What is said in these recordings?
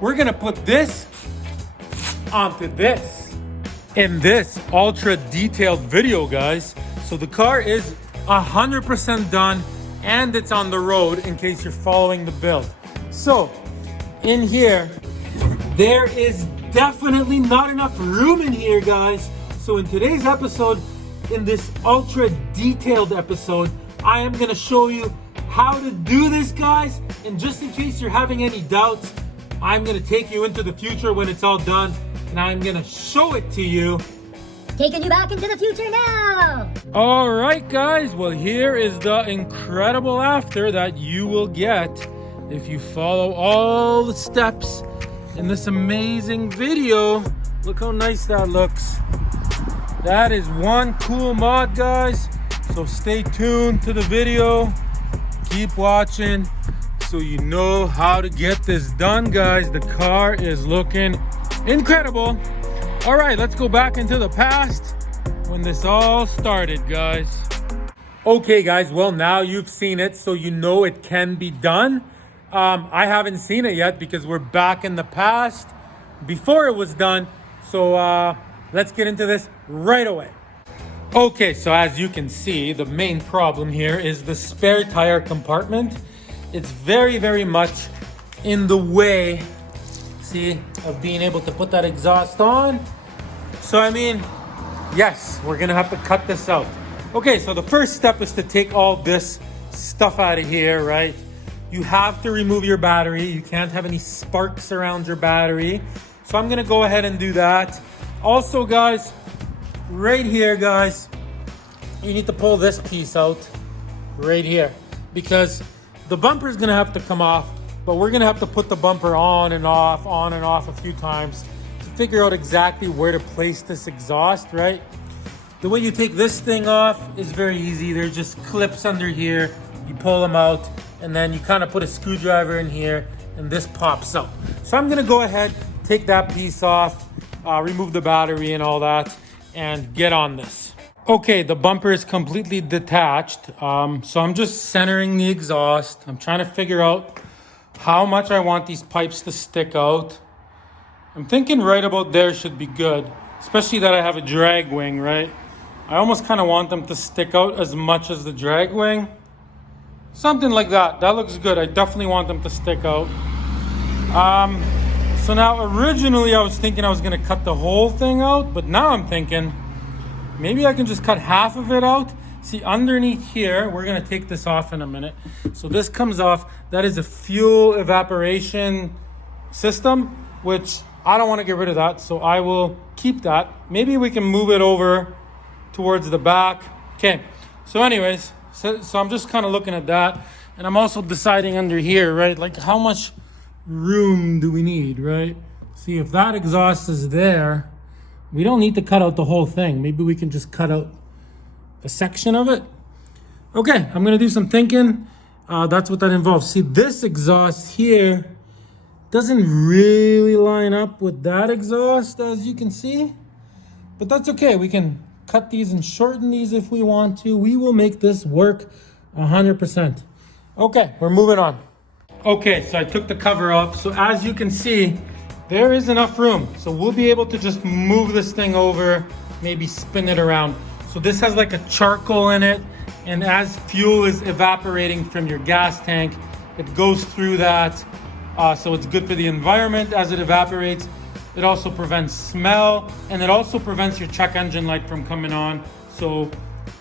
we're gonna put this onto this in this ultra detailed video, guys. So the car is 100% done and it's on the road in case you're following the build. So in here, there is definitely not enough room in here, guys. So in today's episode, in this ultra detailed episode, I am gonna show you how to do this, guys. And just in case you're having any doubts, I'm gonna take you into the future when it's all done, and I'm gonna show it to you. Taking you back into the future now. All right, guys. Well, here is the incredible after that you will get if you follow all the steps in this amazing video. Look how nice that looks. That is one cool mod, guys. So stay tuned to the video. Keep watching so you know how to get this done, guys. The car is looking incredible. All right, let's go back into the past when this all started, guys. Okay, guys, well, now you've seen it, so you know it can be done. I haven't seen it yet because we're back in the past before it was done. So let's get into this right away. Okay, so as you can see, the main problem here is the spare tire compartment. It's very, very much in the way, see, of being able to put that exhaust on. So, I mean, yes, we're gonna have to cut this out. Okay, so the first step is to take all this stuff out of here, right? You have to remove your battery. You can't have any sparks around your battery. So I'm gonna go ahead and do that. Also, guys, right here, guys, you need to pull this piece out right here because the bumper is gonna have to come off, but we're gonna have to put the bumper on and off a few times to figure out exactly where to place this exhaust, right? The way you take this thing off is very easy. There's just clips under here. You pull them out and then you kind of put a screwdriver in here and this pops out. So I'm gonna go ahead, take that piece off, remove the battery and all that, and get on this. Okay, the bumper is completely detached. So I'm just centering the exhaust. I'm trying to figure out how much I want these pipes to stick out. I'm thinking right about there should be good, especially that I have a drag wing, right? I almost kind of want them to stick out as much as the drag wing. Something like that. That looks good. I definitely want them to stick out. So now originally I was thinking I was gonna cut the whole thing out, but now I'm thinking maybe I can just cut half of it out. See, underneath here, we're gonna take this off in a minute. So this comes off. That is a fuel evaporation system, which I don't wanna get rid of that, so I will keep that. Maybe we can move it over towards the back. Okay, so anyways, so I'm just kind of looking at that. And I'm also deciding under here, right? Like how much room do we need, right? See, if that exhaust is there, we don't need to cut out the whole thing. Maybe we can just cut out a section of it. Okay, I'm gonna do some thinking. That's what that involves. See, this exhaust here doesn't really line up with that exhaust, as you can see. But that's okay, we can cut these and shorten these if we want to. We will make this work 100%. Okay, we're moving on. Okay, so I took the cover off. So as you can see, there is enough room. So we'll be able to just move this thing over, maybe spin it around. So this has like a charcoal in it. And as fuel is evaporating from your gas tank, it goes through that. So it's good for the environment as it evaporates. It also prevents smell, and it also prevents your check engine light from coming on. So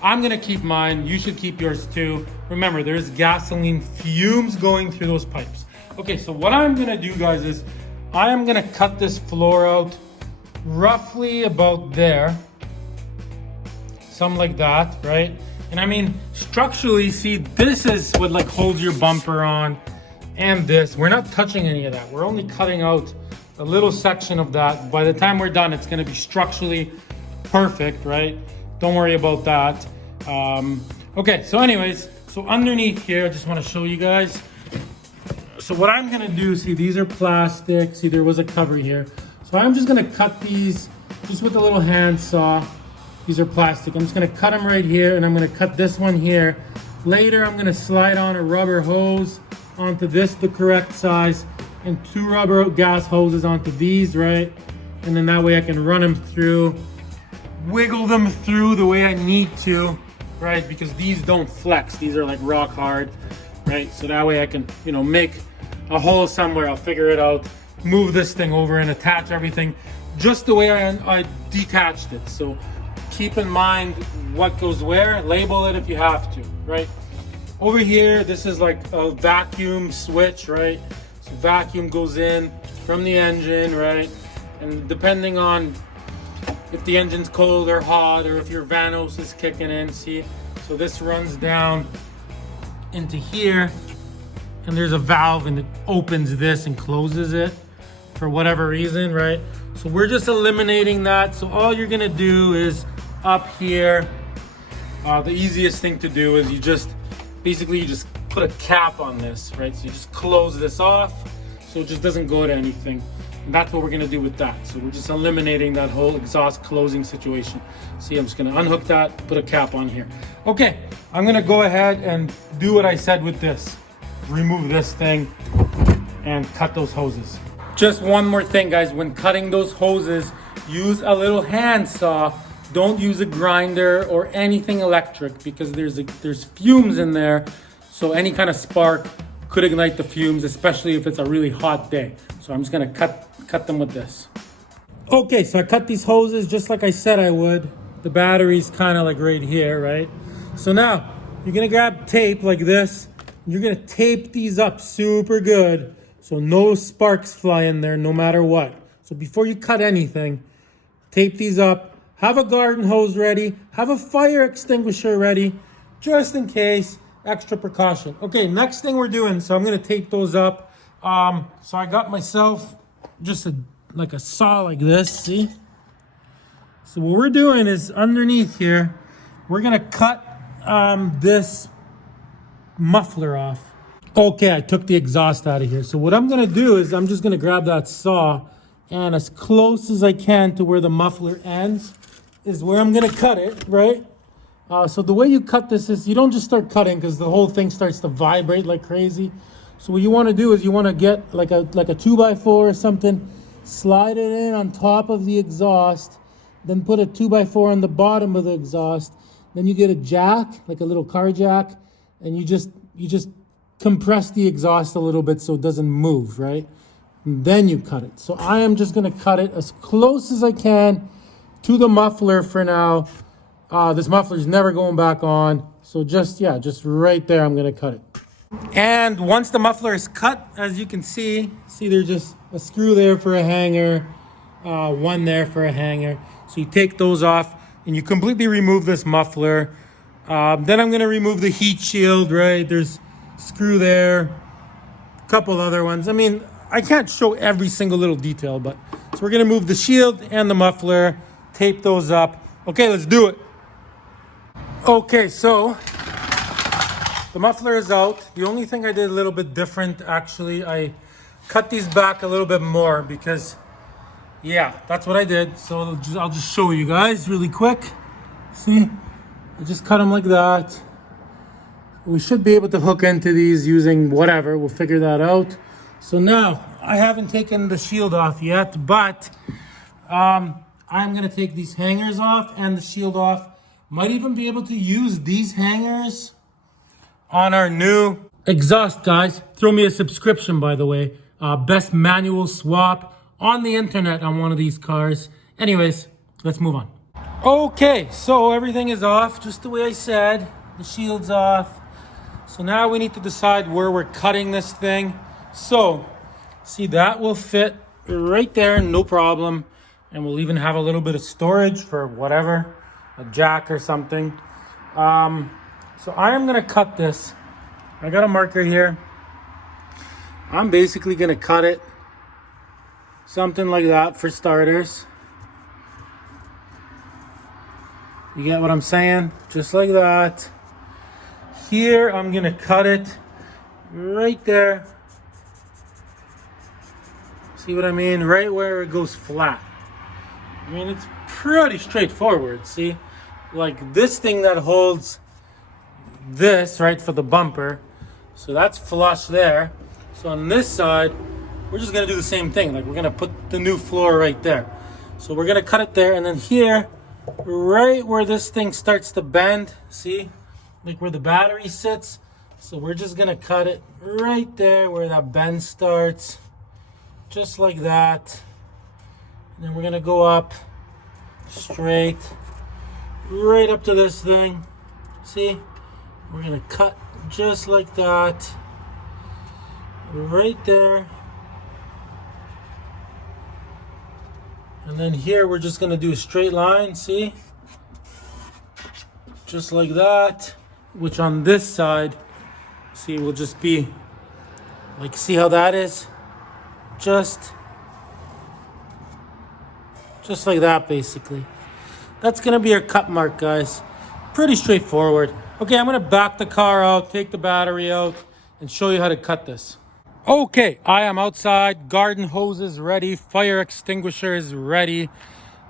I'm gonna keep mine. You should keep yours too. Remember, there's gasoline fumes going through those pipes. Okay, so what I'm gonna do, guys, is I am gonna cut this floor out roughly about there. Something like that, right? And I mean, structurally, see, this is what like holds your bumper on, and this. We're not touching any of that. We're only cutting out a little section of that. By the time we're done, it's gonna be structurally perfect, right? Don't worry about that. Okay, so anyways, so underneath here, I just wanna show you guys. So what I'm gonna do, see, these are plastic. See, there was a cover here. So I'm just gonna cut these just with a little hand saw. These are plastic. I'm just gonna cut them right here, and I'm gonna cut this one here. Later, I'm gonna slide on a rubber hose onto this, the correct size, and 2 rubber gas hoses onto these, right? And then that way I can run them through, wiggle them through the way I need to, right? Because these don't flex. These are like rock hard, right? So that way I can, you know, make a hole somewhere. I'll figure it out, move this thing over and attach everything just the way I detached it. So keep in mind what goes where, label it if you have to, right? Over here, this is like a vacuum switch, right? So vacuum goes in from the engine, right? And depending on if the engine's cold or hot, or if your vanos is kicking in, see? So this runs down into here, and there's a valve and it opens this and closes it for whatever reason, right? So we're just eliminating that. So all you're gonna do is up here, the easiest thing to do is you just put a cap on this, right? So you just close this off so it just doesn't go to anything. And that's what we're gonna do with that. So we're just eliminating that whole exhaust closing situation. See, I'm just gonna unhook that, put a cap on here. Okay, I'm gonna go ahead and do what I said with this. Remove this thing and cut those hoses. Just one more thing, guys. When cutting those hoses, use a little hand saw. Don't use a grinder or anything electric, because there's fumes in there. So any kind of spark could ignite the fumes, especially if it's a really hot day. So I'm just gonna cut them with this. Okay, so I cut these hoses just like I said I would. The battery's kind of like right here, right? So now you're gonna grab tape like this. You're gonna tape these up super good so no sparks fly in there no matter what. So before you cut anything, tape these up. Have a garden hose ready. Have a fire extinguisher ready, just in case. Extra precaution. Okay, next thing we're doing, so I'm gonna tape those up. So I got myself just like a saw like this, see? So what we're doing is underneath here, we're gonna cut this muffler off. Okay, I took the exhaust out of here. So what I'm gonna do is I'm just gonna grab that saw, and as close as I can to where the muffler ends is where I'm gonna cut it, right? So the way you cut this is you don't just start cutting, because the whole thing starts to vibrate like crazy. So what you wanna do is you wanna get like a 2x4 or something, slide it in on top of the exhaust, then put a 2x4 on the bottom of the exhaust. Then you get a jack, like a little car jack, and you just compress the exhaust a little bit so it doesn't move, right? And then you cut it. So I am just gonna cut it as close as I can to the muffler for now. This muffler is never going back on. So just right there, I'm gonna cut it. And once the muffler is cut, as you can see there's just a screw there for a hanger, one there for a hanger. So you take those off and you completely remove this muffler. Then I'm gonna remove the heat shield, right? There's a screw there, a couple other ones. I mean, I can't show every single little detail, but so we're gonna move the shield and the muffler, tape those up. Okay, let's do it. Okay, so the muffler is out. The only thing I did a little bit different, actually, I cut these back a little bit more because, yeah, that's what I did. So I'll just show you guys really quick. See, I just cut them like that. We should be able to hook into these using whatever. We'll figure that out. So now, I haven't taken the shield off yet, but I'm gonna take these hangers off and the shield off. Might even be able to use these hangers on our new exhaust, guys. Throw me a subscription, by the way. Best manual swap on the internet on one of these cars. Anyways, let's move on. Okay, so everything is off, just the way I said. The shield's off. So now we need to decide where we're cutting this thing. So, see, that will fit right there, no problem. And we'll even have a little bit of storage for whatever, a jack or something. So I am gonna cut this. I got a marker here. I'm basically gonna cut it something like that for starters. You get what I'm saying? Just like that. Here, I'm gonna cut it right there. See what I mean? Right where it goes flat. I mean, it's pretty straightforward, see? Like this thing that holds this, right, for the bumper. So that's flush there. So on this side, we're just gonna do the same thing. Like, we're gonna put the new floor right there. So we're gonna cut it there, and then here, right where this thing starts to bend, see? Like where the battery sits. So we're just gonna cut it right there where that bend starts. Just like that. And then we're gonna go up straight, right up to this thing. See? We're gonna cut just like that. Right there. And then here we're just gonna do a straight line, see? Just like that. Which on this side, see, will just be like, see how that is? Just like that, basically. That's gonna be our cut mark, guys. Pretty straightforward. Okay, I'm gonna back the car out, take the battery out, and show you how to cut this. Okay, I am outside, garden hose is ready, fire extinguisher is ready.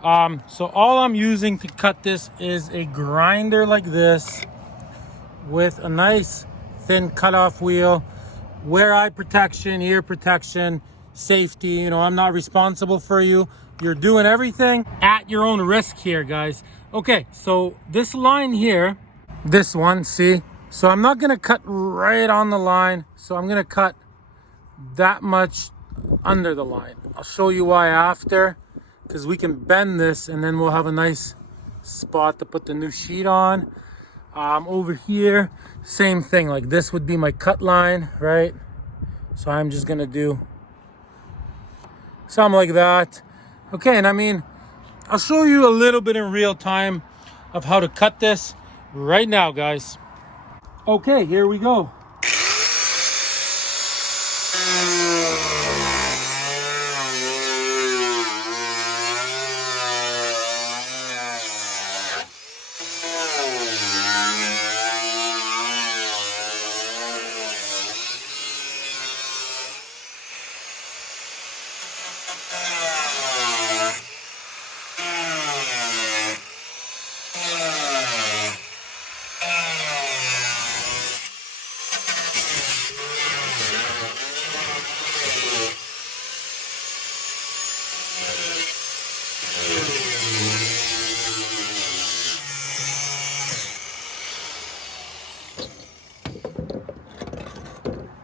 So all I'm using to cut this is a grinder like this with a nice thin cutoff wheel, wear eye protection, ear protection, safety. You know, I'm not responsible for you. You're doing everything at your own risk here, guys. Okay, so this line here, this one, see? So I'm not gonna cut right on the line. So I'm gonna cut that much under the line. I'll show you why after, because we can bend this and then we'll have a nice spot to put the new sheet on. Over here, same thing. Like this would be my cut line, right? So I'm just gonna do something like that. Okay, and I mean, I'll show you a little bit in real time of how to cut this right now, guys. Okay, here we go.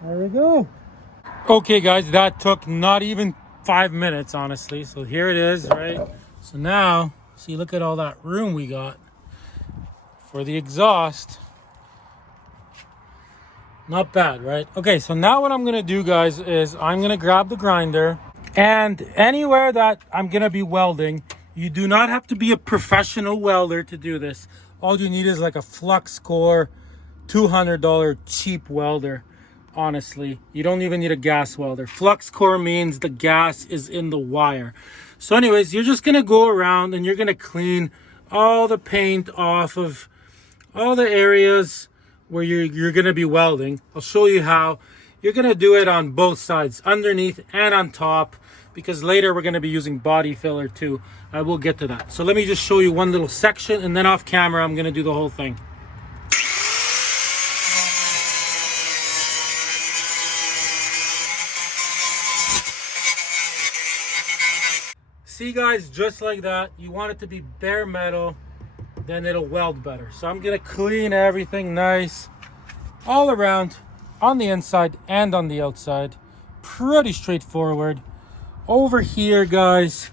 There we go. Okay, guys, that took not even 5 minutes, honestly. So here it is, right? So now, see, look at all that room we got for the exhaust. Not bad, right? Okay, so now what I'm gonna do, guys, is I'm gonna grab the grinder, and anywhere that I'm gonna be welding, you do not have to be a professional welder to do this. All you need is like a flux core, $200 cheap welder. Honestly, you don't even need a gas welder. Flux core means the gas is in the wire. So anyways, you're just gonna go around and you're gonna clean all the paint off of all the areas where you're gonna be welding. I'll show you how. You're gonna do it on both sides, underneath and on top, because later we're gonna be using body filler too. I will get to that. So let me just show you one little section, and then off camera I'm gonna do the whole thing. See, guys, just like that. You want it to be bare metal, then it'll weld better. So I'm gonna clean everything nice all around, on the inside and on the outside. Pretty straightforward. Over here, guys,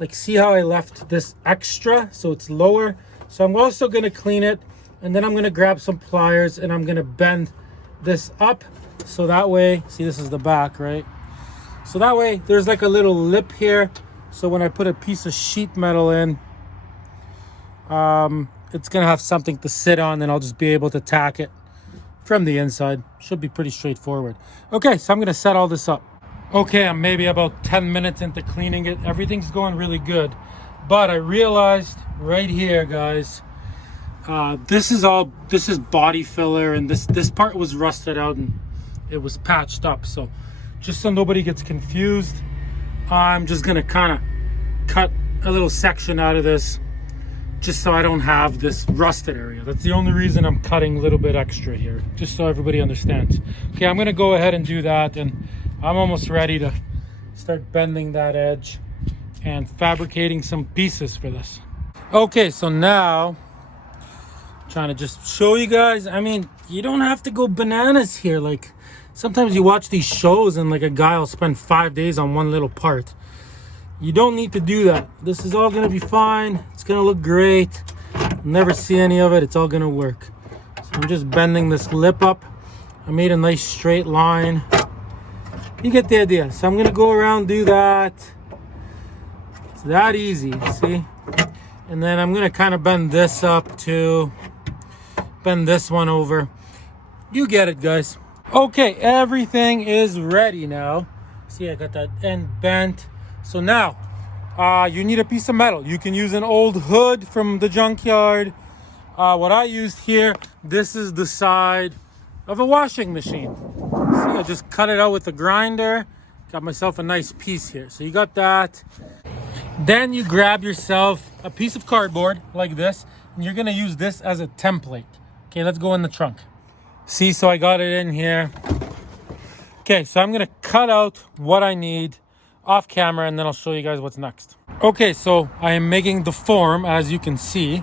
like, see how I left this extra so it's lower? So I'm also gonna clean it, and then I'm gonna grab some pliers and I'm gonna bend this up, so that way, see, this is the back, right? So that way there's like a little lip here. So when I put a piece of sheet metal in, it's gonna have something to sit on, and I'll just be able to tack it from the inside. Should be pretty straightforward. Okay, so I'm gonna set all this up. Okay, I'm maybe about 10 minutes into cleaning it. Everything's going really good. But I realized right here, guys, this is body filler, and this part was rusted out and it was patched up. So just so nobody gets confused, I'm just gonna kind of cut a little section out of this, just so I don't have this rusted area. That's the only reason I'm cutting a little bit extra here, just so everybody understands. Okay, I'm gonna go ahead and do that, and I'm almost ready to start bending that edge and fabricating some pieces for this. Okay, so now trying to just show you guys. I mean, you don't have to go bananas here. Like, sometimes you watch these shows and like a guy will spend 5 days on one little part. You don't need to do that. This is all gonna be fine. It's gonna look great. You'll never see any of it. It's all gonna work. So I'm just bending this lip up. I made a nice straight line. You get the idea. So I'm gonna go around, do that. It's that easy, see? And then I'm gonna kind of bend this up too. Bend this one over. You get it, guys. Okay, everything is ready now. See, I got that end bent. So now, you need a piece of metal. You can use an old hood from the junkyard. What I used here, this is the side of a washing machine. See, I just cut it out with a grinder. Got myself a nice piece here. So you got that. Then you grab yourself a piece of cardboard like this, and you're gonna use this as a template. Okay, let's go in the trunk. See, so I got it in here. Okay, so I'm gonna cut out what I need off camera, and then I'll show you guys what's next. Okay, so I am making the form, as you can see.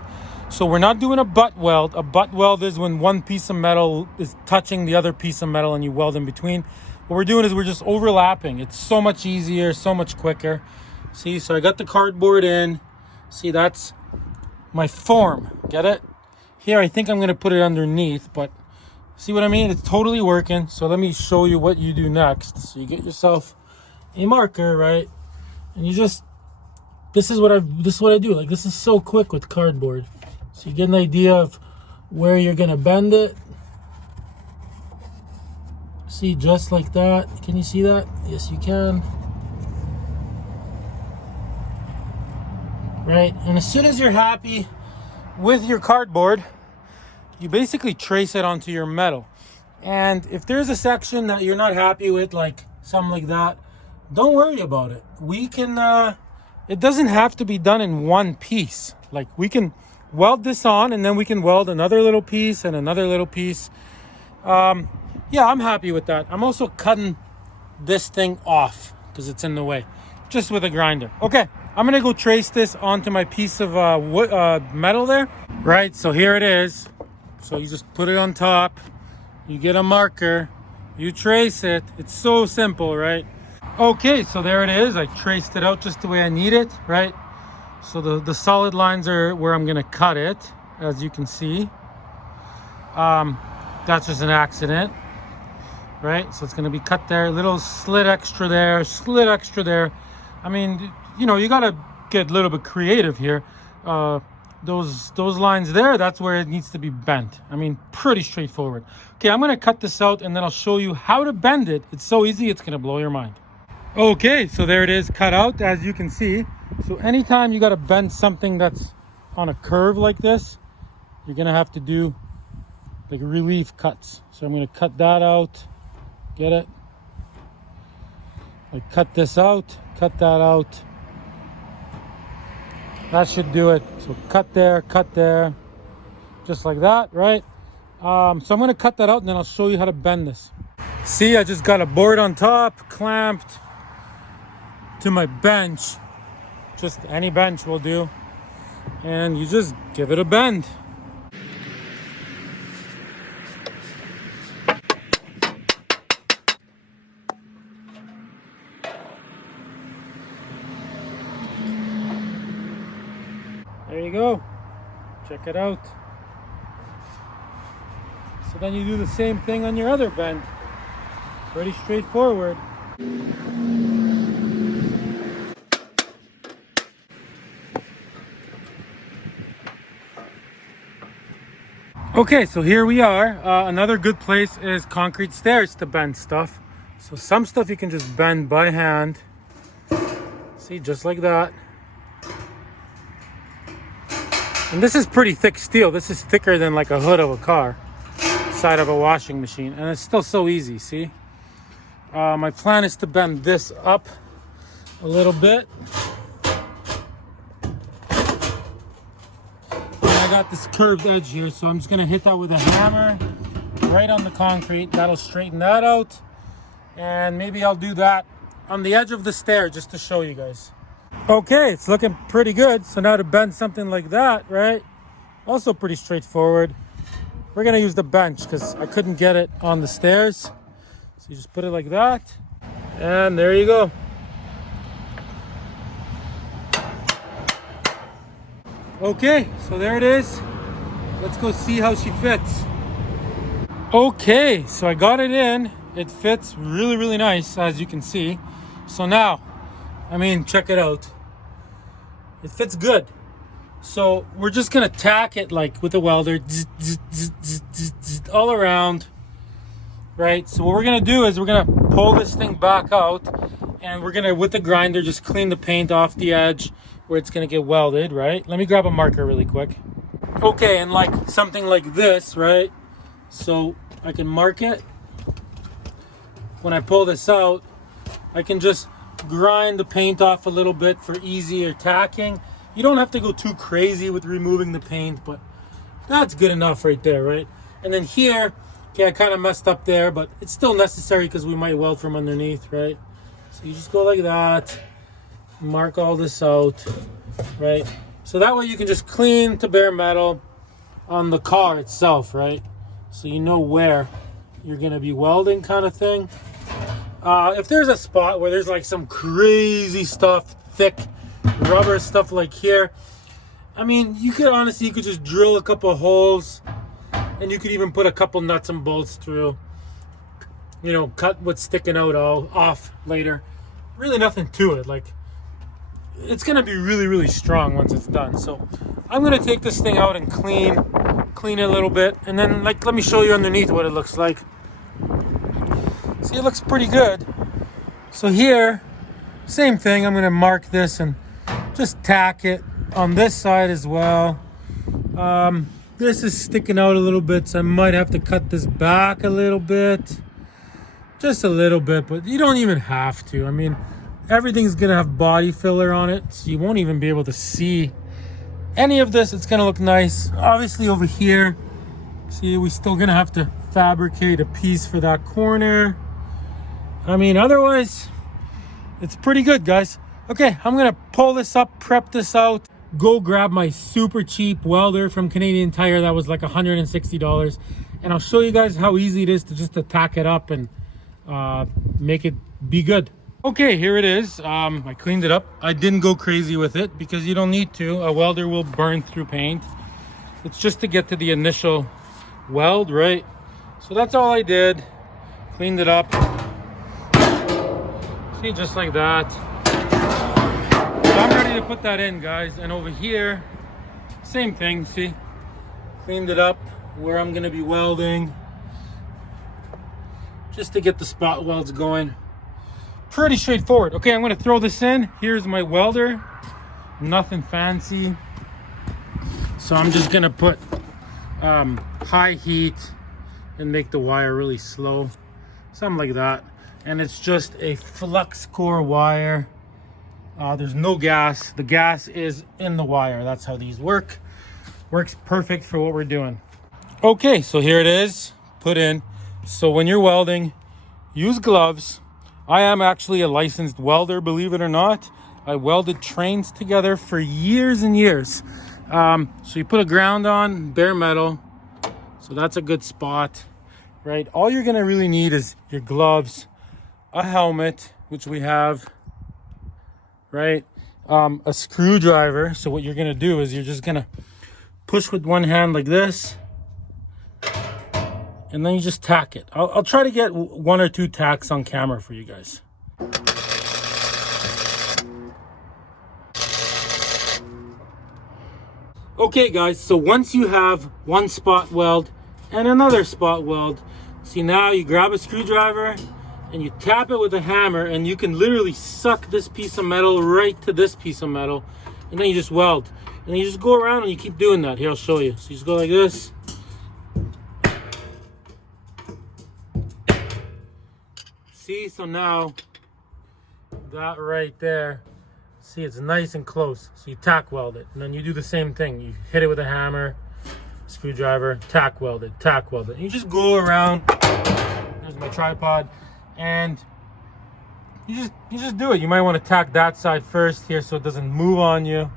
So we're not doing a butt weld. A butt weld is when one piece of metal is touching the other piece of metal and you weld in between. What we're doing is we're just overlapping. It's so much easier, so much quicker. See, so I got the cardboard in. See, that's my form. Get it? Here, I think I'm gonna put it underneath, but see what I mean? It's totally working. So let me show you what you do next. So you get yourself a marker, right? And you just, this is what I do. Like, this is so quick with cardboard. So you get an idea of where you're gonna bend it. See, just like that. Can you see that? Yes, you can. Right, and as soon as you're happy with your cardboard, you basically trace it onto your metal. And if there's a section that you're not happy with, like something like that, don't worry about it. We can, it doesn't have to be done in one piece. Like, we can weld this on, and then we can weld another little piece and another little piece. Yeah, I'm happy with that. I'm also cutting this thing off because it's in the way, just with a grinder. Okay, I'm gonna go trace this onto my piece of metal there. Right, so here it is. So you just put it on top, you get a marker, you trace it. It's so simple, right? Okay, so there it is. I traced it out just the way I need it, right? So the solid lines are where I'm gonna cut it, as you can see. That's just an accident, right? So it's gonna be cut there, little slit extra there, slit extra there. I mean, you know, you gotta get a little bit creative here. Those lines there, that's where it needs to be bent. I mean, pretty straightforward. Okay, I'm gonna cut this out and then I'll show you how to bend it. It's so easy, it's gonna blow your mind. Okay, so there it is, cut out, as you can see. So anytime you gotta bend something that's on a curve like this, you're gonna have to do like relief cuts. So I'm gonna cut that out, get it? Like, cut this out, cut that out. That should do it. So cut there, just like that, right? So I'm gonna cut that out and then I'll show you how to bend this. See, I just got a board on top, clamped to my bench. Just any bench will do. And you just give it a bend. There you go. Check it out. So then you do the same thing on your other bend. Pretty straightforward. Okay, so here we are. Another good place is concrete stairs to bend stuff. So some stuff you can just bend by hand. See, just like that. And this is pretty thick steel. This is thicker than like a hood of a car, side of a washing machine. And it's still so easy, see? My plan is to bend this up a little bit. I got this curved edge here, so I'm just gonna hit that with a hammer right on the concrete. That'll straighten that out. And maybe I'll do that on the edge of the stair just to show you guys. Okay, it's looking pretty good. So now to bend something like that, right? Also pretty straightforward. We're gonna use the bench because I couldn't get it on the stairs. So you just put it like that, and there you go. Okay, so there it is. Let's go see how she fits. Okay, so I got it in. It fits really, really nice, as you can see. So now, I mean, check it out. It fits good. So we're just gonna tack it like with a welder all around, right? So what we're gonna do is we're gonna pull this thing back out, and we're gonna, with the grinder, just clean the paint off the edge where it's gonna get welded, right? Let me grab a marker really quick. Okay, and like something like this, right? So I can mark it. When I pull this out, I can just grind the paint off a little bit for easier tacking. You don't have to go too crazy with removing the paint, but that's good enough right there, right? And then here, okay, I kind of messed up there, but it's still necessary because we might weld from underneath, right? So you just go like that, mark all this out, right? So that way you can just clean to bare metal on the car itself, right? So you know where you're gonna be welding, kind of thing. If there's a spot where there's like some crazy stuff, thick rubber stuff like here, I mean, you could honestly, you could just drill a couple holes, and you could even put a couple nuts and bolts through, you know, cut what's sticking out all off later. Really nothing to it. Like, it's gonna be really, really strong once it's done. So I'm gonna take this thing out and clean it a little bit, and then, like, let me show you underneath what it looks like. See, it looks pretty good. So here, same thing, I'm gonna mark this and just tack it on this side as well. This is sticking out a little bit, so I might have to cut this back a little bit. Just a little bit, but you don't even have to. I mean, everything's gonna have body filler on it, so you won't even be able to see any of this. It's gonna look nice. Obviously over here, see, we're still gonna have to fabricate a piece for that corner. I mean, otherwise, it's pretty good, guys. Okay, I'm gonna pull this up, prep this out, go grab my super cheap welder from Canadian Tire that was like $160, and I'll show you guys how easy it is to just to tack it up and make it be good. Okay, here it is. I cleaned it up. I didn't go crazy with it because you don't need to. A welder will burn through paint. It's just to get to the initial weld, right? So that's all I did. Cleaned it up. See, just like that. So I'm ready to put that in, guys. And over here, same thing, see? Cleaned it up where I'm gonna be welding. Just to get the spot welds going. Pretty straightforward. Okay, I'm gonna throw this in. Here's my welder. Nothing fancy. So I'm just gonna put high heat and make the wire really slow. Something like that. And it's just a flux core wire. There's no gas. The gas is in the wire. That's how these work. Works perfect for what we're doing. Okay, so here it is. Put in. So when you're welding, use gloves. I am actually a licensed welder, believe it or not. I welded trains together for years and years. So you put a ground on, bare metal. So that's a good spot, right? All you're gonna really need is your gloves, a helmet, which we have, right? A screwdriver. So what you're gonna do is you're just gonna push with one hand like this, and then you just tack it. I'll try to get 1 or 2 tacks on camera for you guys. Okay guys, so once you have one spot weld and another spot weld, see, now you grab a screwdriver and you tap it with a hammer, and you can literally suck this piece of metal right to this piece of metal, and then you just weld. And then you just go around and you keep doing that. Here, I'll show you. So you just go like this. See, so now that right there, see, it's nice and close. So you tack weld it, and then you do the same thing. You hit it with a hammer, screwdriver, tack weld it, tack weld it. And you just go around. There's my tripod, and you just do it. You might want to tack that side first here so it doesn't move on you.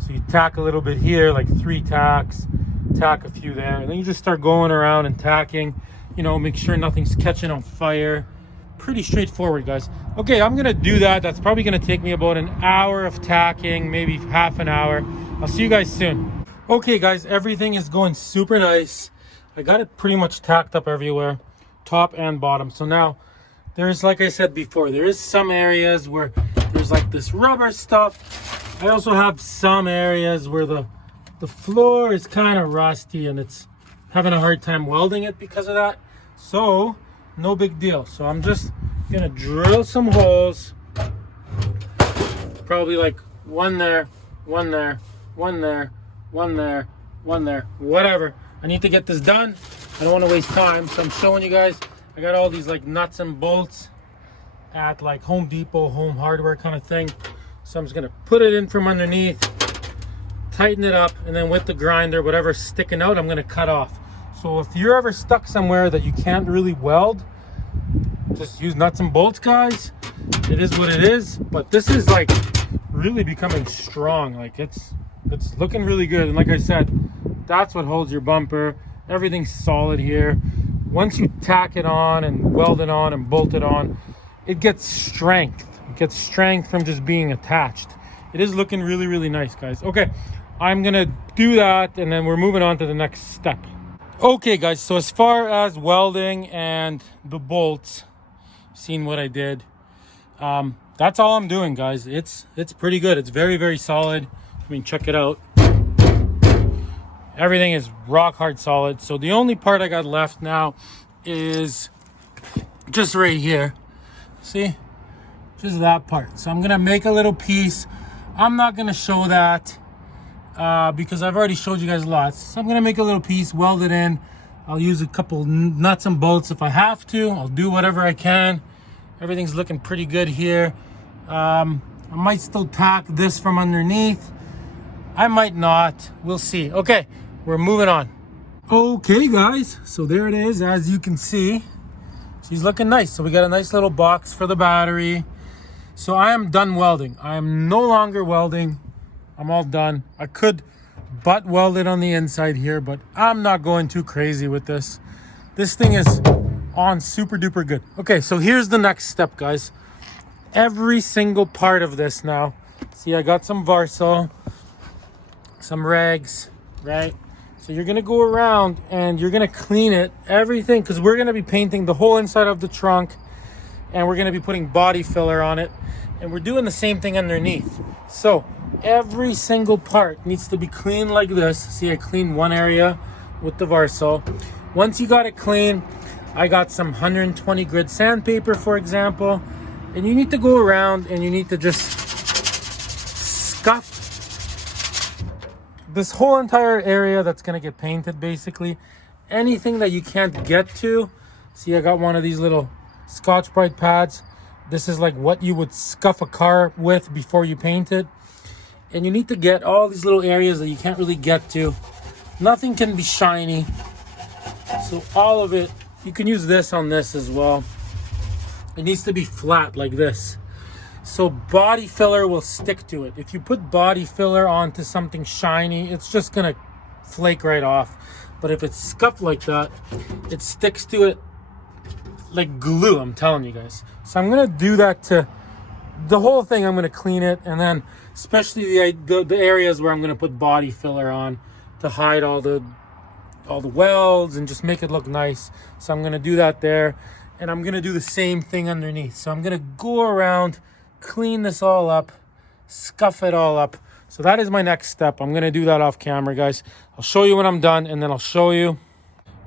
So you tack a little bit here, like 3 tacks, tack a few there, and then you just start going around and tacking, you know, make sure nothing's catching on fire. Pretty straightforward, guys. Okay, I'm gonna do that. That's probably gonna take me about an hour of tacking, maybe half an hour. I'll see you guys soon. Okay guys, everything is going super nice. I got it pretty much tacked up everywhere, top and bottom. So now there's, like I said before, there is some areas where there's like this rubber stuff. I also have some areas where the floor is kind of rusty and it's having a hard time welding it because of that. So no big deal. So I'm just gonna drill some holes, probably like one there, one there, one there, one there, one there, whatever. I need to get this done. I don't want to waste time, so I'm showing you guys. I got all these like nuts and bolts at like Home Depot, Home Hardware kind of thing. So I'm just gonna put it in from underneath, tighten it up, and then with the grinder, whatever's sticking out, I'm gonna cut off. So if you're ever stuck somewhere that you can't really weld, just use nuts and bolts, guys. It is what it is, but this is like really becoming strong. Like it's looking really good. And like I said, that's what holds your bumper. Everything's solid here. Once you tack it on and weld it on and bolt it on, it gets strength. It gets strength from just being attached. It is looking really, really nice, guys. Okay, I'm gonna do that and then we're moving on to the next step. Okay guys, so as far as welding and the bolts, seen what I did. That's all I'm doing, guys. It's pretty good. It's very, very solid. I mean, check it out. Everything is rock hard solid. So the only part I got left now is just right here. See? Just that part. So I'm gonna make a little piece. I'm not gonna show that because I've already showed you guys lots. So I'm gonna make a little piece, weld it in. I'll use a couple nuts and bolts if I have to. I'll do whatever I can. Everything's looking pretty good here. I might still tack this from underneath. I might not. We'll see. Okay, we're moving on. Okay, guys. So there it is. As you can see, she's looking nice. So we got a nice little box for the battery. So I am done welding. I am no longer welding. I'm all done. I could butt weld it on the inside here, but I'm not going too crazy with this. This thing is on super duper good. Okay, so here's the next step, guys. Every single part of this now. See, I got some Varsol, some rags, right? So you're gonna go around and you're gonna clean it, everything, because we're gonna be painting the whole inside of the trunk and we're gonna be putting body filler on it. And we're doing the same thing underneath. So every single part needs to be clean like this. See, I cleaned one area with the Varsol. Once you got it clean, I got some 120 grit sandpaper, for example, and you need to go around and you need to just scuff this whole entire area that's gonna get painted, basically. Anything that you can't get to. See, I got one of these little Scotch-Brite pads. This is like what you would scuff a car with before you paint it. And you need to get all these little areas that you can't really get to. Nothing can be shiny. So all of it, you can use this on this as well. It needs to be flat like this. So body filler will stick to it. If you put body filler onto something shiny, it's just gonna flake right off. But if it's scuffed like that, it sticks to it like glue, I'm telling you guys. So I'm gonna do that to the whole thing. I'm gonna clean it, and then especially the areas where I'm gonna put body filler on to hide all the welds and just make it look nice. So I'm gonna do that there, and I'm gonna do the same thing underneath. So I'm gonna go around, clean this all up, scuff it all up. So that is my next step. I'm gonna do that off camera, guys. I'll show you when I'm done, and then I'll show you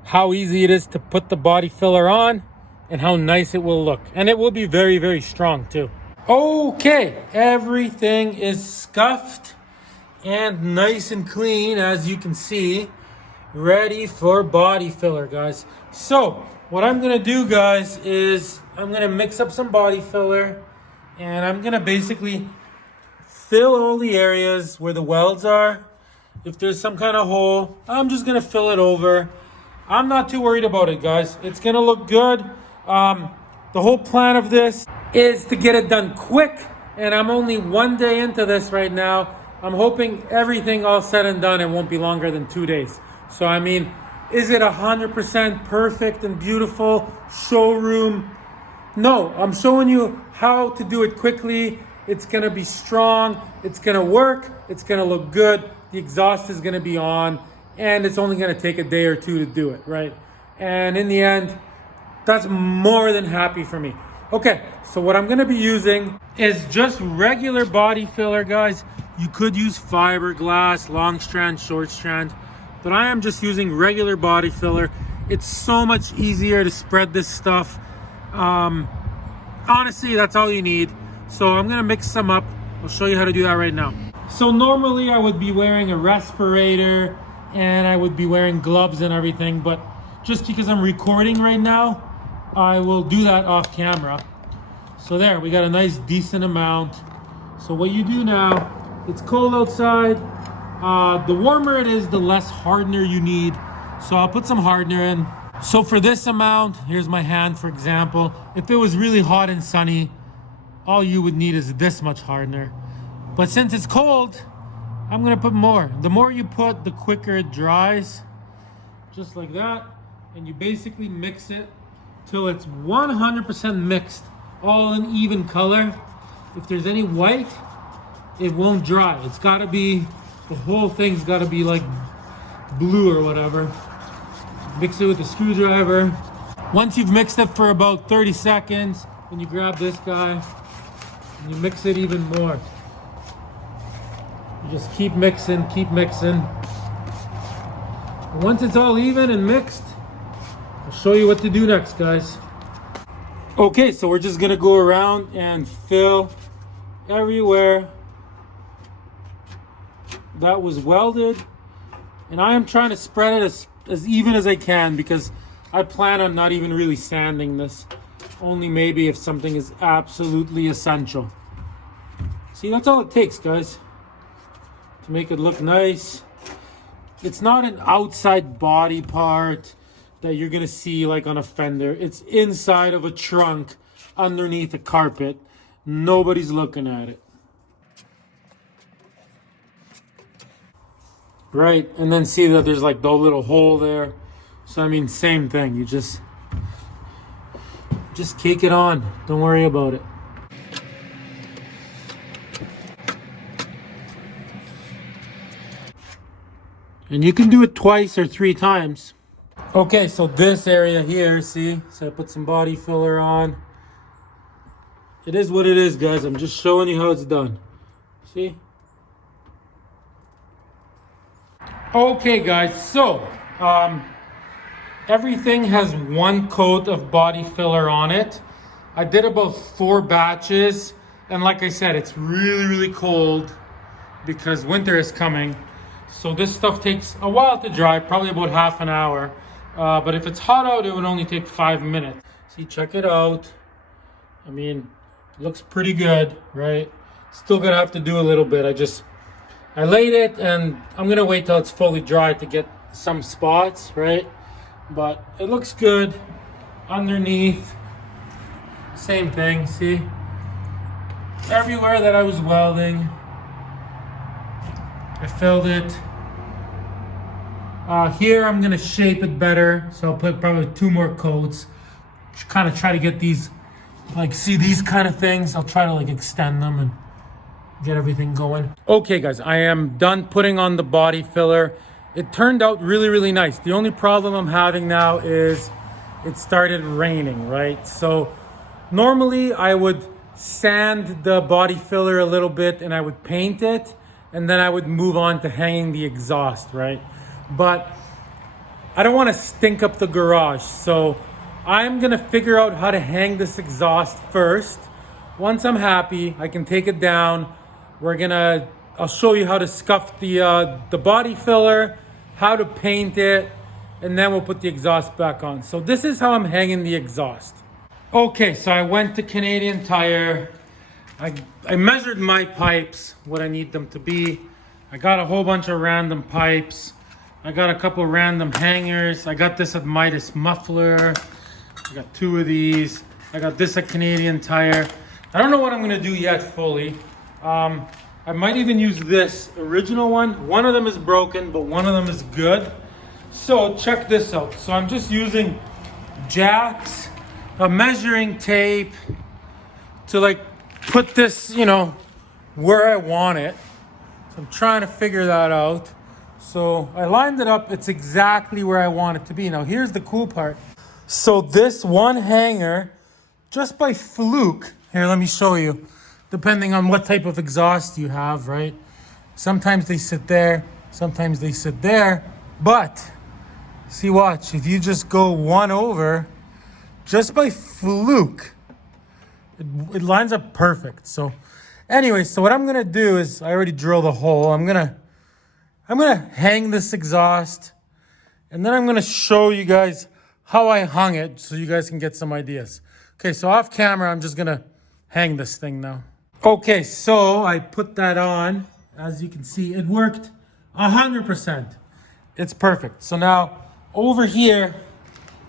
how easy it is to put the body filler on and how nice it will look. And it will be very, very strong too. Okay, everything is scuffed and nice and clean, as you can see, ready for body filler, guys. So what I'm gonna do, guys, is I'm gonna mix up some body filler, and I'm gonna basically fill all the areas where the welds are. If there's some kind of hole, I'm just gonna fill it over. I'm not too worried about it, guys. It's gonna look good. The whole plan of this is to get it done quick, and I'm only 1 day into this right now. I'm hoping everything all said and done, it won't be longer than 2 days. So I mean, is it 100% perfect and beautiful showroom? No, I'm showing you how to do it quickly. It's gonna be strong, it's gonna work, it's gonna look good, the exhaust is gonna be on, and it's only gonna take a day or two to do it, right? And in the end, that's more than happy for me. Okay, so what I'm gonna be using is just regular body filler, guys. You could use fiberglass, long strand, short strand, but I am just using regular body filler. It's so much easier to spread this stuff. Honestly, that's all you need. So I'm gonna mix some up. I'll show you how to do that right now. So normally I would be wearing a respirator and I would be wearing gloves and everything, but just because I'm recording right now, I will do that off camera. So there, we got a nice decent amount. So what you do now, it's cold outside. The warmer it is, the less hardener you need. So I'll put some hardener in. So for this amount, here's my hand for example. If it was really hot and sunny, all you would need is this much hardener. But since it's cold, I'm gonna put more. The more you put, the quicker it dries. Just like that. And you basically mix it till it's 100% mixed, all in even color. If there's any white, it won't dry. It's gotta be, the whole thing's gotta be like blue or whatever. Mix it with a screwdriver. Once you've mixed it for about 30 seconds, then you grab this guy and you mix it even more. You just keep mixing, keep mixing. Once it's all even and mixed, I'll show you what to do next, guys. Okay, so we're just gonna go around and fill everywhere that was welded. And I am trying to spread it as even as I can because I plan on not even really sanding this. Only maybe if something is absolutely essential. See, that's all it takes, guys, to make it look nice. It's not an outside body part that you're gonna see like on a fender. It's inside of a trunk underneath a carpet. Nobody's looking at it. Right, and then see that there's like the little hole there. So I mean, same thing. You just cake it on. Don't worry about it. And you can do it twice or 3 times. Okay, so this area here, see? So I put some body filler on. It is what it is, guys. I'm just showing you how it's done. See? Okay, guys, so everything has 1 coat of body filler on it. I did about 4 batches, and like I said, it's really, really cold because winter is coming. So this stuff takes a while to dry, probably about half an hour. But if it's hot out, it would only take 5 minutes. See, check it out. I mean, it looks pretty good, right? Still gonna have to do a little bit. I laid it, and I'm gonna wait till it's fully dry to get some spots, right? But it looks good. Underneath, same thing, see? Everywhere that I was welding, I filled it. Here I'm gonna shape it better, so I'll put probably 2 more coats. Kind of try to get these, like, see these kind of things. I'll try to like extend them and get everything going. Okay, guys, I am done putting on the body filler. It turned out really, really nice. The only problem I'm having now is it started raining, right? So normally I would sand the body filler a little bit and I would paint it, and then I would move on to hanging the exhaust, right? But I don't want to stink up the garage, so I'm gonna figure out how to hang this exhaust first. Once I'm happy, I can take it down. I'll show you how to scuff the body filler, how to paint it, and then we'll put the exhaust back on. So this is how I'm hanging the exhaust. Okay, so I went to Canadian Tire. I measured my pipes, what I need them to be. I got a whole bunch of random pipes. I got a couple random hangers. I got this at Midas Muffler. I got 2 of these. I got this a Canadian Tire. I don't know what I'm gonna do yet fully. I might even use this original one. One of them is broken, but one of them is good. So check this out. So I'm just using jacks, a measuring tape to like put this, you know, where I want it. So I'm trying to figure that out. So I lined it up. It's exactly where I want it to be. Now here's the cool part. So this one hanger, just by fluke, here, let me show you. Depending on what type of exhaust you have, right? Sometimes they sit there, sometimes they sit there. But, see, watch, if you just go one over, just by fluke, it lines up perfect. So anyway, so what I'm gonna do is, I already drilled a hole. I'm gonna hang this exhaust, and then I'm gonna show you guys how I hung it so you guys can get some ideas. Okay, so off camera, I'm just gonna hang this thing now. Okay, so I put that on. As you can see, it worked 100%. It's perfect. So now over here,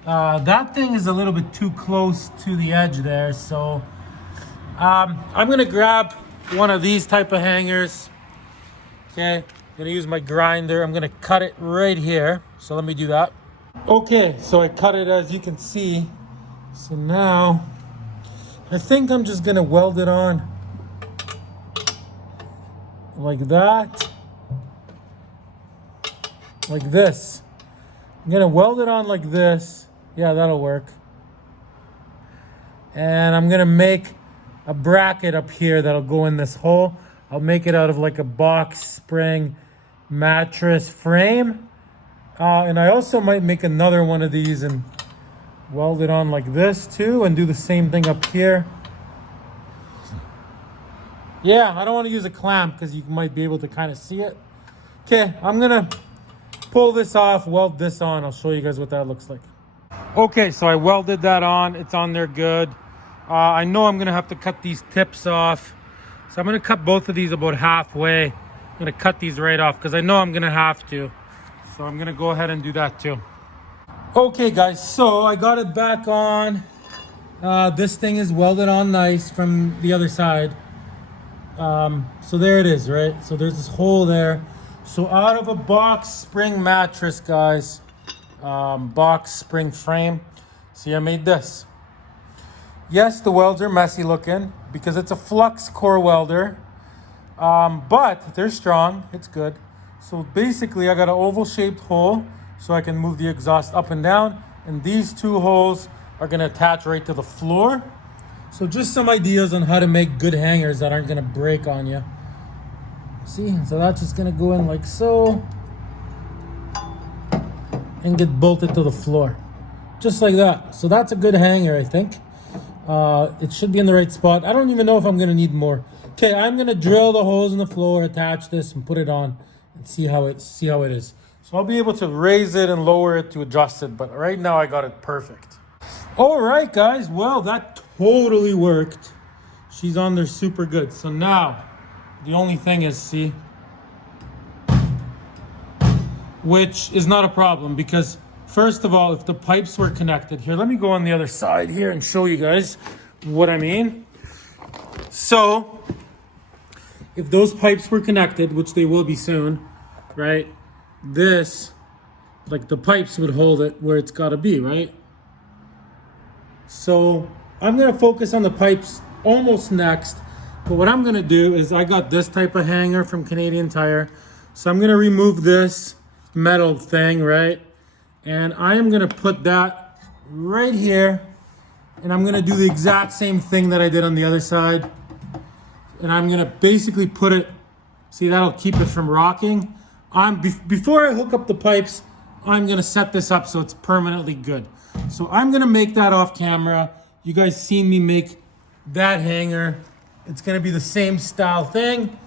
that thing is a little bit too close to the edge there. So I'm gonna grab one of these type of hangers. Okay, I'm gonna use my grinder. I'm gonna cut it right here. So let me do that. Okay, so I cut it as you can see. So now I think I'm just gonna weld it on like that, like this. I'm gonna weld it on like this. Yeah, that'll work. And I'm gonna make a bracket up here that'll go in this hole. I'll make it out of like a box spring mattress frame. And I also might make another one of these and weld it on like this too, and do the same thing up here. Yeah, I don't want to use a clamp because you might be able to kind of see it. Okay, I'm gonna pull this off, weld this on. I'll show you guys what that looks like. Okay, so I welded that on. It's on there good. I know I'm gonna have to cut these tips off. So I'm gonna cut both of these about halfway. I'm gonna cut these right off because I know I'm gonna have to. So I'm gonna go ahead and do that too. Okay guys, so I got it back on. This thing is welded on nice from the other side. So there it is, right? So there's this hole there. So out of a box spring mattress, guys, box spring frame, see, I made this. Yes, the welds are messy looking because it's a flux core welder, but they're strong. It's good. So basically I got an oval shaped hole so I can move the exhaust up and down, and these two holes are gonna attach right to the floor. So just some ideas on how to make good hangers that aren't gonna break on you. See, so that's just gonna go in like so and get bolted to the floor. Just like that. So that's a good hanger, I think. It should be in the right spot. I don't even know if I'm gonna need more. Okay, I'm gonna drill the holes in the floor, attach this and put it on and see how it is. So I'll be able to raise it and lower it to adjust it, but right now I got it perfect. All right, guys, well, that totally worked. She's on there super good. So now, the only thing is, see, which is not a problem because, first of all, if the pipes were connected, here, let me go on the other side here and show you guys what I mean. So, if those pipes were connected, which they will be soon, right, this, like the pipes would hold it where it's gotta be, right? So I'm gonna focus on the pipes almost next, but what I'm gonna do is I got this type of hanger from Canadian Tire. So I'm gonna remove this metal thing, right? And I am gonna put that right here, and I'm gonna do the exact same thing that I did on the other side. And I'm gonna basically put it, see, that'll keep it from rocking. Before I hook up the pipes, I'm gonna set this up so it's permanently good. So I'm gonna make that off camera. You guys seen me make that hanger. It's gonna be the same style thing.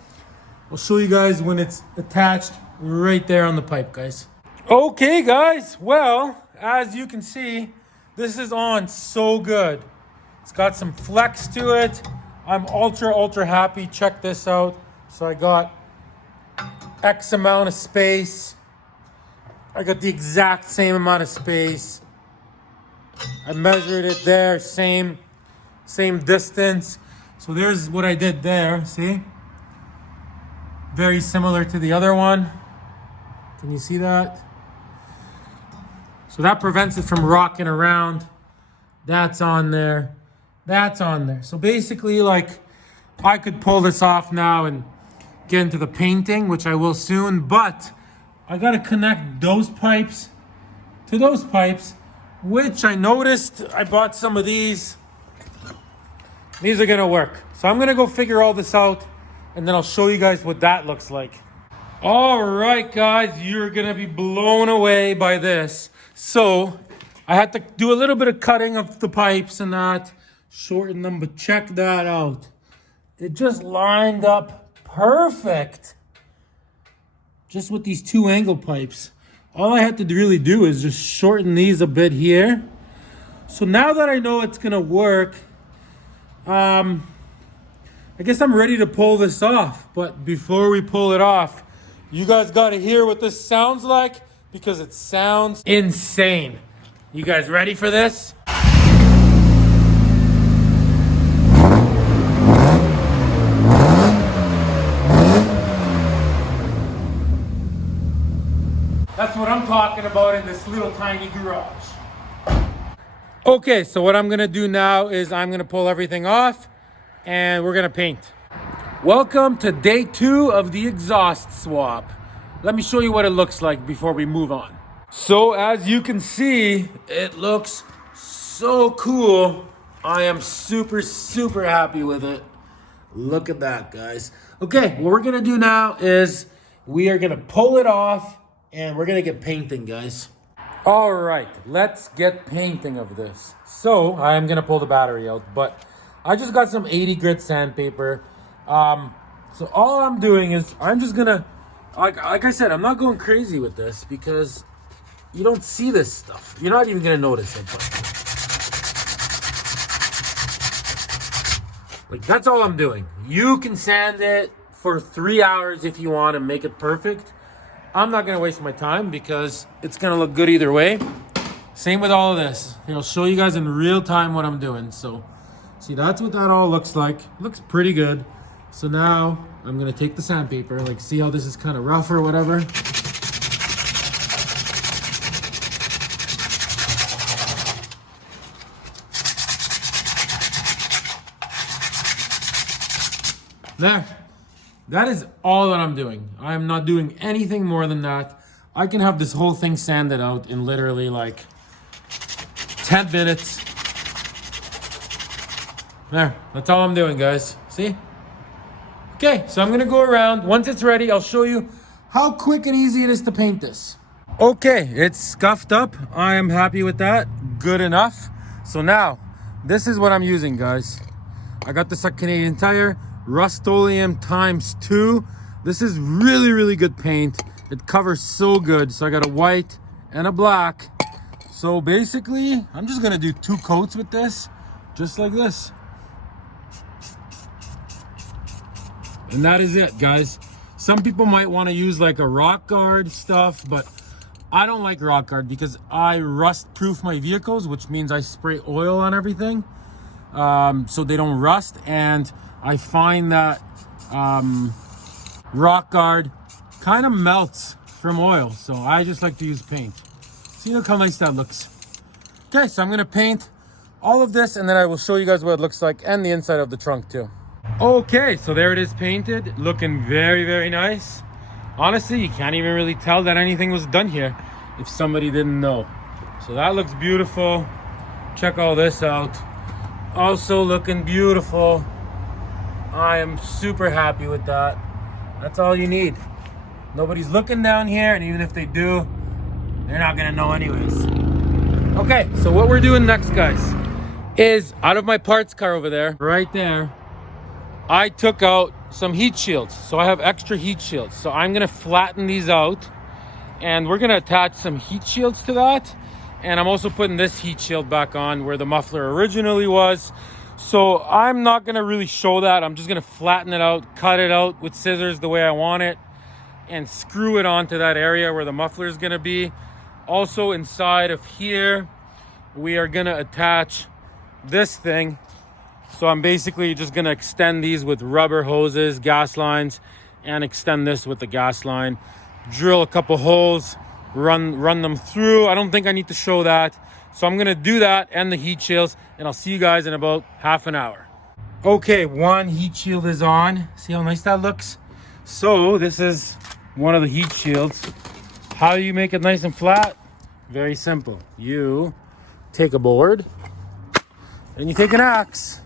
I'll show you guys when it's attached right there on the pipe, guys. Okay, guys, well, as you can see, this is on so good. It's got some flex to it. I'm ultra happy. Check this out. So I got X amount of space. I got the exact same amount of space. I measured it there, same. same distance. So there's what I did there, see? Very similar to the other one. Can you see that? So that prevents it from rocking around. That's on there. That's on there. So basically, like, I could pull this off now and get into the painting, which I will soon, but I gotta connect those pipes to those pipes, which I noticed I bought some of these. These are gonna work. So I'm gonna go figure all this out, and then I'll show you guys what that looks like. All right, guys, you're gonna be blown away by this. So I had to do a little bit of cutting of the pipes and that, shorten them, but check that out. It just lined up perfect. Just with these two angle pipes. All I had to really do is just shorten these a bit here. So now that I know it's gonna work, I guess I'm ready to pull this off. But before we pull it off, you guys gotta hear what this sounds like, because it sounds insane. You guys ready for this? That's what I'm talking about in this little tiny garage. Okay, so what I'm gonna do now is I'm gonna pull everything off and we're gonna paint. Welcome to day 2 of the exhaust swap. Let me show you what it looks like before we move on. So as you can see, it looks so cool. I am super happy with it. Look at that, guys. Okay, what we're gonna do now is we are gonna pull it off and we're gonna get painting, guys. All right, let's get painting of this. So I'm gonna pull the battery out, but I just got some 80 grit sandpaper. So all I'm doing is I'm just gonna, like I said, I'm not going crazy with this because you don't see this stuff. You're not even gonna notice it. But like, that's all I'm doing. You can sand it for 3 hours if you want to make it perfect. I'm not gonna waste my time because it's gonna look good either way. Same with all of this. I'll show you guys in real time what I'm doing. So, see, that's what that all looks like. Looks pretty good. So now I'm gonna take the sandpaper, like, see how this is kind of rough or whatever. There. That is all that I'm doing. I'm not doing anything more than that. I can have this whole thing sanded out in literally like 10 minutes. There, that's all I'm doing, guys. See? Okay, so I'm gonna go around. Once it's ready, I'll show you how quick and easy it is to paint this. Okay, it's scuffed up. I am happy with that. Good enough. So now, this is what I'm using, guys. I got this at Canadian Tire. Rust-Oleum ×2. This is really good paint. It covers so good. So I got a white and a black. So basically, I'm just gonna do 2 coats with this, just like this. And that is it, guys. Some people might want to use like a rock guard stuff, but I don't like rock guard because I rust proof my vehicles, which means I spray oil on everything so they don't rust. And I find that rock guard kind of melts from oil, so I just like to use paint. See, look how nice that looks. Okay, so I'm gonna paint all of this and then I will show you guys what it looks like and the inside of the trunk too. Okay, so there it is painted, looking very nice. Honestly, you can't even really tell that anything was done here if somebody didn't know. So that looks beautiful. Check all this out. Also looking beautiful. I am super happy with that. That's all you need. Nobody's looking down here, and even if they do, they're not gonna know anyways. Okay, so what we're doing next, guys, is out of my parts car over there, right there, I took out some heat shields. So I have extra heat shields. So I'm gonna flatten these out, and we're gonna attach some heat shields to that. And I'm also putting this heat shield back on where the muffler originally was. So I'm not gonna really show that. I'm just gonna flatten it out, cut it out with scissors the way I want it, and screw it onto that area where the muffler is gonna be. Also inside of here, we are gonna attach this thing So I'm basically just gonna extend these with rubber hoses, gas lines, and extend this with the gas line. Drill a couple holes, run them through. I don't think I need to show that. So I'm gonna do that and the heat shields, and I'll see you guys in about half an hour. Okay, one heat shield is on. See how nice that looks? So this is one of the heat shields. How do you make it nice and flat? Very simple. You take a board and you take an axe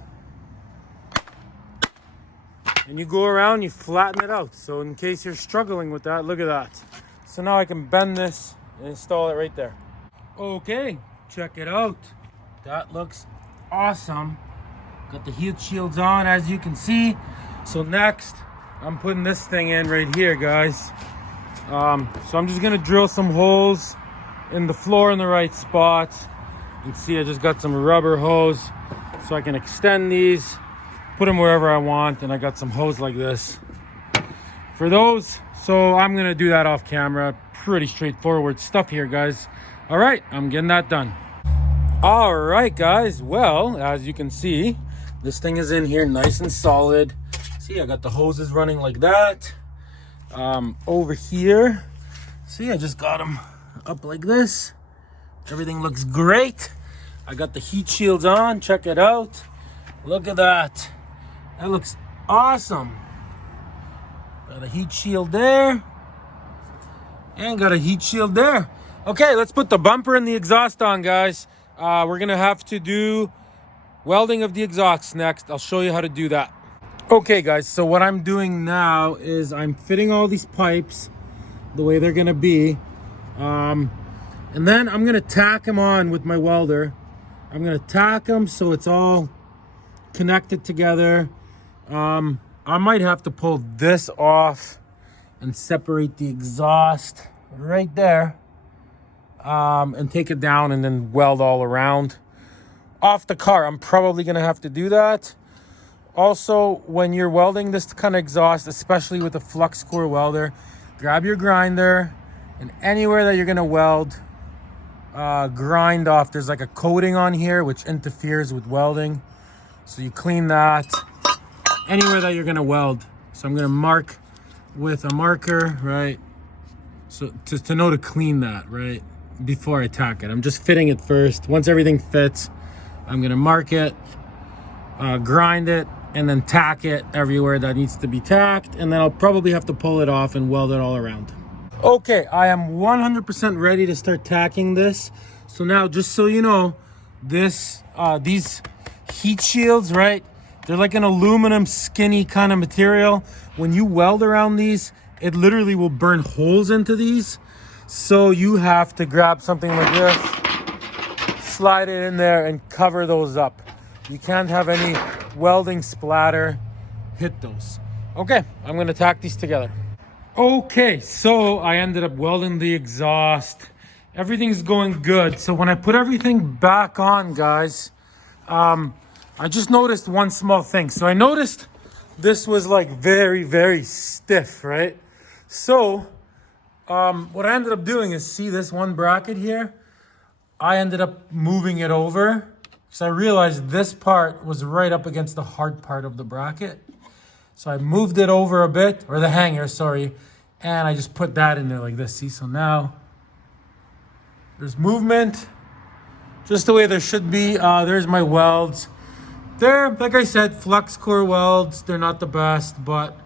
and you go around, you flatten it out. So in case you're struggling with that, look at that. So now I can bend this and install it right there. Okay, check it out. That looks awesome. Got the heat shields on, as you can see. So next, I'm putting this thing in right here, guys. So I'm just gonna drill some holes in the floor in the right spot. You can see I just got some rubber hose so I can extend these, put them wherever I want, and I got some hose like this for those. So I'm gonna do that off camera. Pretty straightforward stuff here, guys. All right, I'm getting that done. All right, guys. Well, as you can see, this thing is in here nice and solid. See, I got the hoses running like that. Over here, see, I just got them up like this. Everything looks great. I got the heat shields on. Check it out. Look at that. That looks awesome. Got a heat shield there. And got a heat shield there. Okay, let's put the bumper and the exhaust on, guys. We're gonna have to do welding of the exhaust next. I'll show you how to do that. Okay, guys, so what I'm doing now is I'm fitting all these pipes the way they're gonna be. And then I'm gonna tack them on with my welder. I'm gonna tack them so it's all connected together. I might have to pull this off and separate the exhaust right there, and take it down and then weld all around. Off the car, I'm probably gonna have to do that. Also, when you're welding this kind of exhaust, especially with a flux core welder, grab your grinder, and anywhere that you're gonna weld, grind off. There's like a coating on here which interferes with welding. So you clean that anywhere that you're gonna weld. So I'm gonna mark with a marker, right? So to know to clean that, right? Before I tack it. I'm just fitting it first. Once everything fits, I'm gonna mark it, grind it, and then tack it everywhere that needs to be tacked. And then I'll probably have to pull it off and weld it all around. Okay, I am 100% ready to start tacking this. So now, just so you know, these heat shields, right? They're like an aluminum skinny kind of material. When you weld around these, it literally will burn holes into these. So you have to grab something like this, slide it in there, and cover those up. You can't have any welding splatter hit those. Okay, I'm gonna tack these together. Okay, so I ended up welding the exhaust. Everything's going good. So when I put everything back on, guys, I just noticed one small thing. So I noticed this was like very, very stiff, right? So what I ended up doing is, see this one bracket here? I ended up moving it over because I realized this part was right up against the hard part of the bracket. So I moved it over a bit, or the hanger, sorry, and I just put that in there like this. See, so now there's movement, just the way there should be. There's my welds. They're, like I said, flux core welds. They're not the best, but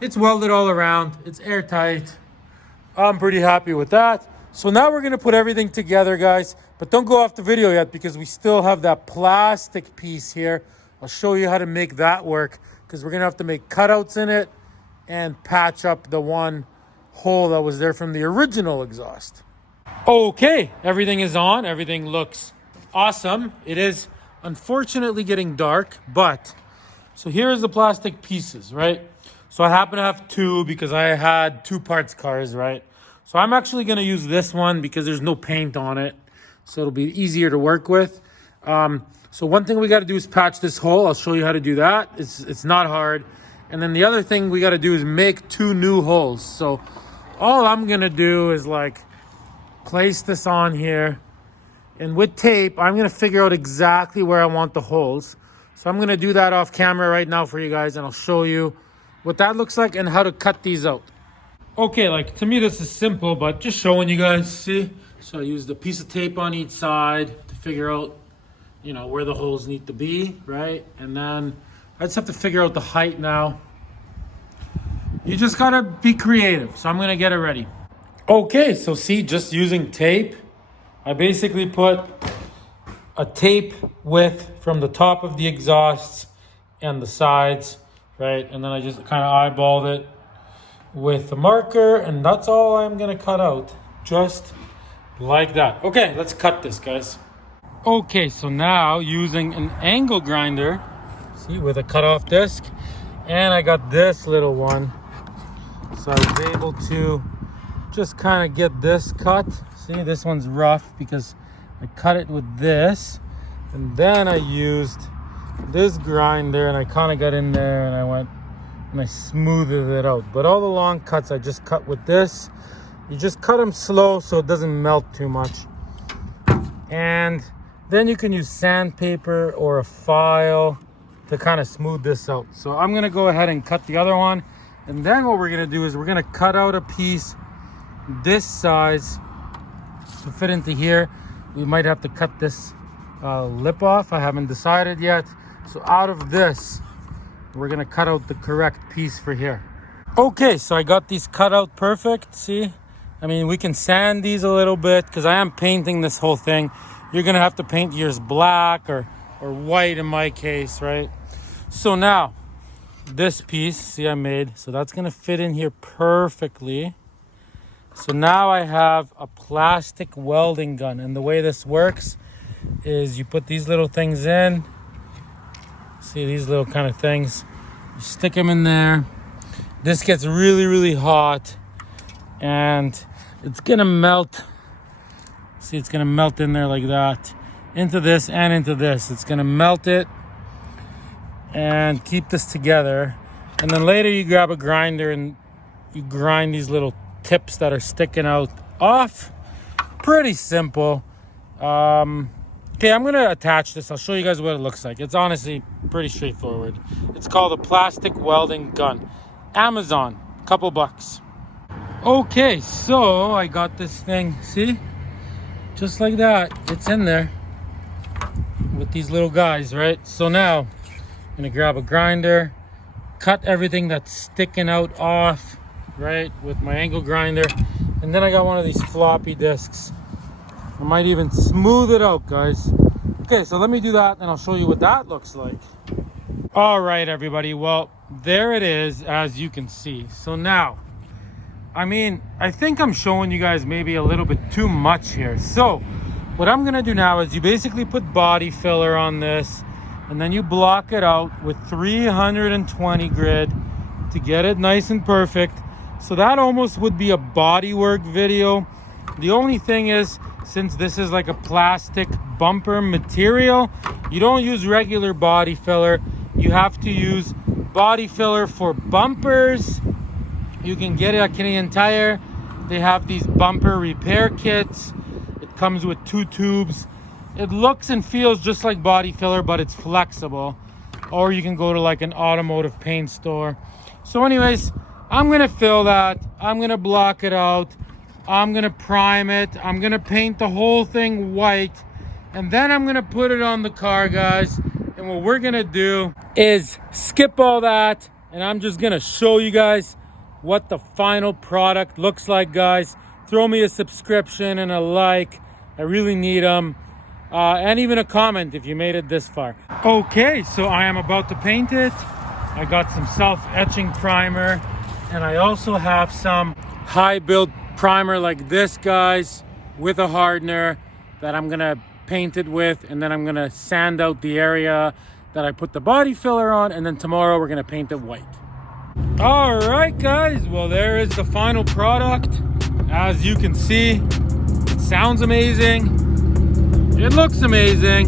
it's welded all around. It's airtight. I'm pretty happy with that. So now we're gonna put everything together, guys, but don't go off the video yet because we still have that plastic piece here. I'll show you how to make that work because we're gonna have to make cutouts in it and patch up the one hole that was there from the original exhaust. Okay, everything is on. Everything looks awesome. It is unfortunately getting dark, but so here's the plastic pieces, right? So I happen to have two because I had two parts cars, right? So I'm actually gonna use this one because there's no paint on it. So it'll be easier to work with. So one thing we gotta do is patch this hole. I'll show you how to do that. It's not hard. And then the other thing we gotta do is make two new holes. So all I'm gonna do is like place this on here. And with tape, I'm gonna figure out exactly where I want the holes. So I'm gonna do that off camera right now for you guys, and I'll show you what that looks like and how to cut these out. Okay, like to me this is simple, but just showing you guys, see? So I used a piece of tape on each side to figure out, you know, where the holes need to be, right? And then I just have to figure out the height now. You just gotta be creative. So I'm gonna get it ready. Okay, so see, just using tape, I basically put a tape width from the top of the exhausts and the sides, right? And then I just kind of eyeballed it with a marker, and that's all I'm gonna cut out, just like that. Okay, let's cut this, guys. Okay, so now using an angle grinder, see, with a cutoff disc, and I got this little one, so I was able to just kind of get this cut. See, this one's rough because I cut it with this, and then I used this grinder and I kind of got in there and I went and I smoothed it out. But all the long cuts I just cut with this. You just cut them slow so it doesn't melt too much. And then you can use sandpaper or a file to kind of smooth this out. So I'm gonna go ahead and cut the other one. And then what we're gonna do is we're gonna cut out a piece this size to fit into here. We might have to cut this lip off. I haven't decided yet. So out of this, we're gonna cut out the correct piece for here. Okay, so I got these cut out perfect, see? I mean, we can sand these a little bit because I am painting this whole thing. You're gonna have to paint yours black or white in my case, right? So now, this piece, see I made, so that's gonna fit in here perfectly. So now I have a plastic welding gun, and the way this works is you put these little things in. See these little kind of things? You stick them in there. This gets really, really hot, and it's gonna melt. See, it's gonna melt in there like that. Into this and into this. It's gonna melt it and keep this together. And then later you grab a grinder and you grind these little tips that are sticking out off. Pretty simple. Okay, I'm gonna attach this. I'll show you guys what it looks like. It's honestly pretty straightforward. It's called a plastic welding gun. Amazon, couple bucks. Okay, so I got this thing, see? Just like that, it's in there with these little guys, right? So now I'm gonna grab a grinder, cut everything that's sticking out off, right, with my angle grinder. And then I got one of these floppy discs. I might even smooth it out, guys. Okay, so let me do that and I'll show you what that looks like. All right, everybody, well, there it is, as you can see. So now, I mean, I think I'm showing you guys maybe a little bit too much here. So what I'm gonna do now is you basically put body filler on this, and then you block it out with 320 grit to get it nice and perfect. So that almost would be a bodywork video. The only thing is, since this is like a plastic bumper material, you don't use regular body filler. You have to use body filler for bumpers. You can get it at Canadian Tire. They have these bumper repair kits. It comes with 2 tubes. It looks and feels just like body filler, but it's flexible. Or you can go to like an automotive paint store. So anyways, I'm gonna fill that. I'm gonna block it out. I'm gonna prime it. I'm gonna paint the whole thing white. And then I'm gonna put it on the car, guys. And what we're gonna do is skip all that. And I'm just gonna show you guys what the final product looks like, guys. Throw me a subscription and a like. I really need them. And even a comment if you made it this far. Okay, so I am about to paint it. I got some self-etching primer. And I also have some high build primer like this, guys, with a hardener that I'm gonna paint it with, and then I'm gonna sand out the area that I put the body filler on, and then tomorrow we're gonna paint it white. All right, guys, well, there is the final product. As you can see, it sounds amazing, it looks amazing,